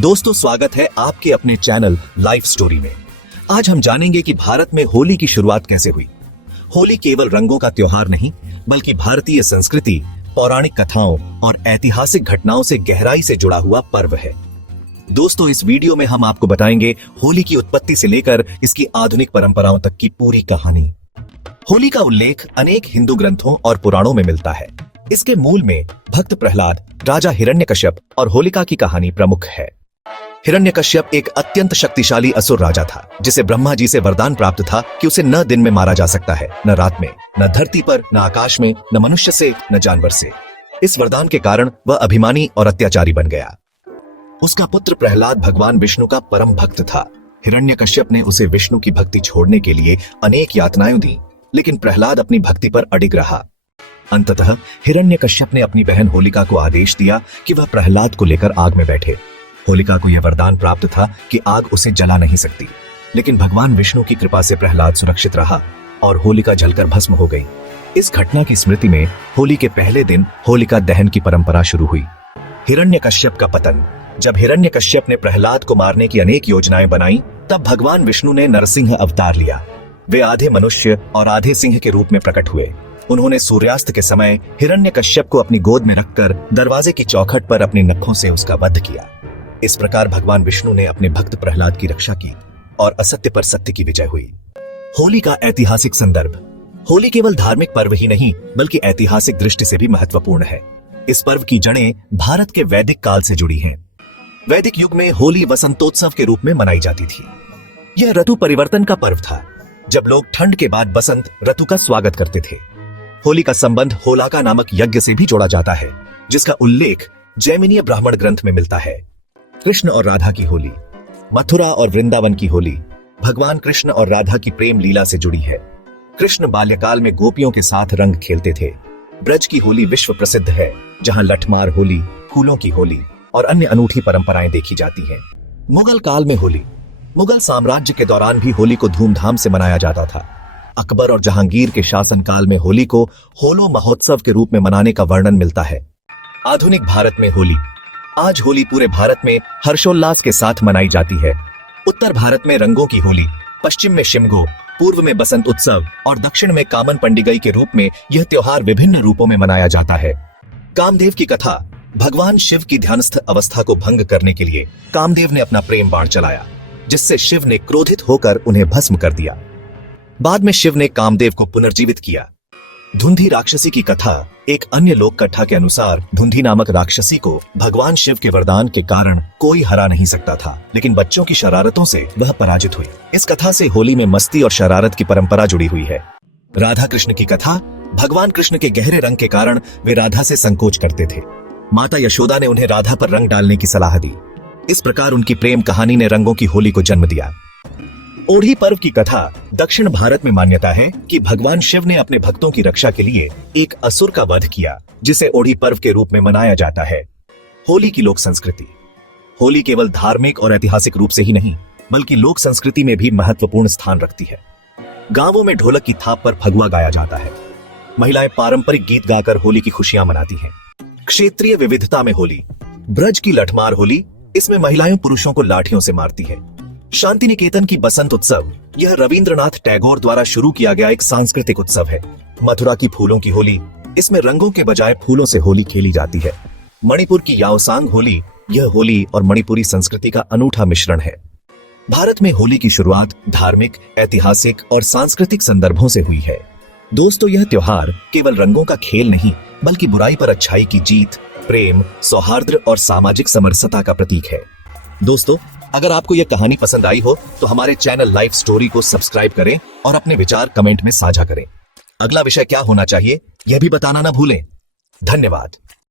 दोस्तों, स्वागत है आपके अपने चैनल लाइफ स्टोरी में। आज हम जानेंगे कि भारत में होली की शुरुआत कैसे हुई। होली केवल रंगों का त्योहार नहीं, बल्कि भारतीय संस्कृति, पौराणिक कथाओं और ऐतिहासिक घटनाओं से गहराई से जुड़ा हुआ पर्व है। दोस्तों, इस वीडियो में हम आपको बताएंगे होली की उत्पत्ति से लेकर इसकी आधुनिक परंपराओं तक की पूरी कहानी। होली का उल्लेख अनेक हिंदू ग्रंथों और पुराणों में मिलता है। इसके मूल में भक्त प्रहलाद, राजा हिरण्यकश्यप और होलिका की कहानी प्रमुख है। हिरण्यकश्यप एक अत्यंत शक्तिशाली असुर राजा था, जिसे ब्रह्मा जी से वरदान प्राप्त था कि उसे न दिन में मारा जा सकता है, न रात में, न धरती पर, न आकाश में, न मनुष्य से, न जानवर से। इस वरदान के कारण वह अभिमानी और अत्याचारी बन गया। उसका पुत्र प्रहलाद भगवान विष्णु का परम भक्त था। हिरण्यकश्यप ने उसे विष्णु की भक्ति छोड़ने के लिए अनेक यातनाएं दी, लेकिन प्रहलाद अपनी भक्ति पर अडिग रहा। अंततः हिरण्यकश्यप ने अपनी बहन होलिका को आदेश दिया कि वह प्रहलाद को लेकर आग में बैठे। होलिका को यह वरदान प्राप्त था कि आग उसे जला नहीं सकती, लेकिन भगवान विष्णु की कृपा से प्रहलाद सुरक्षित रहा और होलिका जलकर भस्म हो गई। इस घटना की स्मृति में होली के पहले दिन होलिका दहन की परंपरा शुरू हुई। हिरण्यकश्यप का पतन। जब हिरण्यकश्यप ने प्रहलाद को मारने की अनेक योजनाएं बनाई, तब भगवान विष्णु ने नरसिंह अवतार लिया। वे आधे मनुष्य और आधे सिंह के रूप में प्रकट हुए। उन्होंने सूर्यास्त के समय हिरण्यकश्यप को अपनी गोद में रखकर दरवाजे की चौखट पर अपने नखों से उसका वध किया। इस प्रकार भगवान विष्णु ने अपने भक्त प्रहलाद की रक्षा की और असत्य पर सत्य की विजय हुई। होली का ऐतिहासिक संदर्भ। होली केवल धार्मिक पर्व ही नहीं, बल्कि ऐतिहासिक दृष्टि से भी महत्वपूर्ण है। इस पर्व की जड़ें भारत के वैदिक काल से जुड़ी हैं। वैदिक युग में होली वसंतोत्सव के रूप में मनाई जाती थी। यह ऋतु परिवर्तन का पर्व था, जब लोग ठंड के बाद बसंत ऋतु का स्वागत करते थे। होली का संबंध होलाका नामक यज्ञ से भी जोड़ा जाता है, जिसका उल्लेख जैमिनीय ब्राह्मण ग्रंथ में मिलता है। कृष्ण और राधा की होली। मथुरा और वृंदावन की होली भगवान कृष्ण और राधा की प्रेम लीला से जुड़ी है। कृष्ण बाल्यकाल में गोपियों के साथ रंग खेलते थे। ब्रज की होली विश्व प्रसिद्ध है, जहां लठमार होली, फूलों की होली और अन्य अनूठी परंपराएं देखी जाती हैं। मुगल काल में होली। मुगल साम्राज्य के दौरान भी होली को धूमधाम से मनाया जाता था। अकबर और जहांगीर के शासनकाल में होली को होलो महोत्सव के रूप में मनाने का वर्णन मिलता है। आधुनिक भारत में होली। आज होली पूरे भारत में हर्षोल्लास के साथ मनाई जाती है। उत्तर भारत में रंगों की होली, पश्चिम में शिमगो, पूर्व में बसंत उत्सव और दक्षिण में कामन पंडिगई के रूप में यह त्योहार विभिन्न रूपों में मनाया जाता है। कामदेव की कथा। भगवान शिव की ध्यानस्थ अवस्था को भंग करने के लिए कामदेव ने अपना प्रेम बाण चलाया, जिससे शिव ने क्रोधित होकर उन्हें भस्म कर दिया। बाद में शिव ने कामदेव को पुनर्जीवित किया। धुंधी राक्षसी की कथा। एक अन्य लोक कथा के अनुसार धुंधी नामक राक्षसी को भगवान शिव के वरदान के कारण कोई हरा नहीं सकता था, लेकिन बच्चों की शरारतों से वह पराजित हुई। इस कथा से होली में मस्ती और शरारत की परंपरा जुड़ी हुई है। राधा कृष्ण की कथा। भगवान कृष्ण के गहरे रंग के कारण वे राधा से संकोच करते थे। माता यशोदा ने उन्हें राधा पर रंग डालने की सलाह दी। इस प्रकार उनकी प्रेम कहानी ने रंगों की होली को जन्म दिया। ओढ़ी पर्व की कथा। दक्षिण भारत में मान्यता है कि भगवान शिव ने अपने भक्तों की रक्षा के लिए एक असुर का वध किया, जिसे ओढ़ी पर्व के रूप में मनाया जाता है। होली की लोक संस्कृति। होली केवल धार्मिक और ऐतिहासिक रूप से ही नहीं, बल्कि लोक संस्कृति में भी महत्वपूर्ण स्थान रखती है। गांवों में ढोलक की थाप पर फगुआ गाया जाता है। महिलाएं पारंपरिक गीत गाकर होली की खुशियां मनाती हैं। क्षेत्रीय विविधता में होली। ब्रज की लठमार होली। इसमें महिलाएं पुरुषों को लाठियों से मारती है। शांति निकेतन की बसंत उत्सव। यह रविंद्रनाथ टैगोर द्वारा शुरू किया गया एक सांस्कृतिक उत्सव है। मथुरा की फूलों की होली। इसमें रंगों के बजाय फूलों से होली खेली जाती है। मणिपुर की याओसांग होली। यह होली और मणिपुरी संस्कृति का अनूठा मिश्रण है। भारत में होली की शुरुआत धार्मिक, ऐतिहासिक और सांस्कृतिक संदर्भों से हुई है। दोस्तों, यह त्योहार केवल रंगों का खेल नहीं, बल्कि बुराई पर अच्छाई की जीत, प्रेम, सौहार्द और सामाजिक समरसता का प्रतीक है। दोस्तों, अगर आपको यह कहानी पसंद आई हो तो हमारे चैनल लाइफ स्टोरी को सब्सक्राइब करें और अपने विचार कमेंट में साझा करें। अगला विषय क्या होना चाहिए, यह भी बताना ना भूलें। धन्यवाद।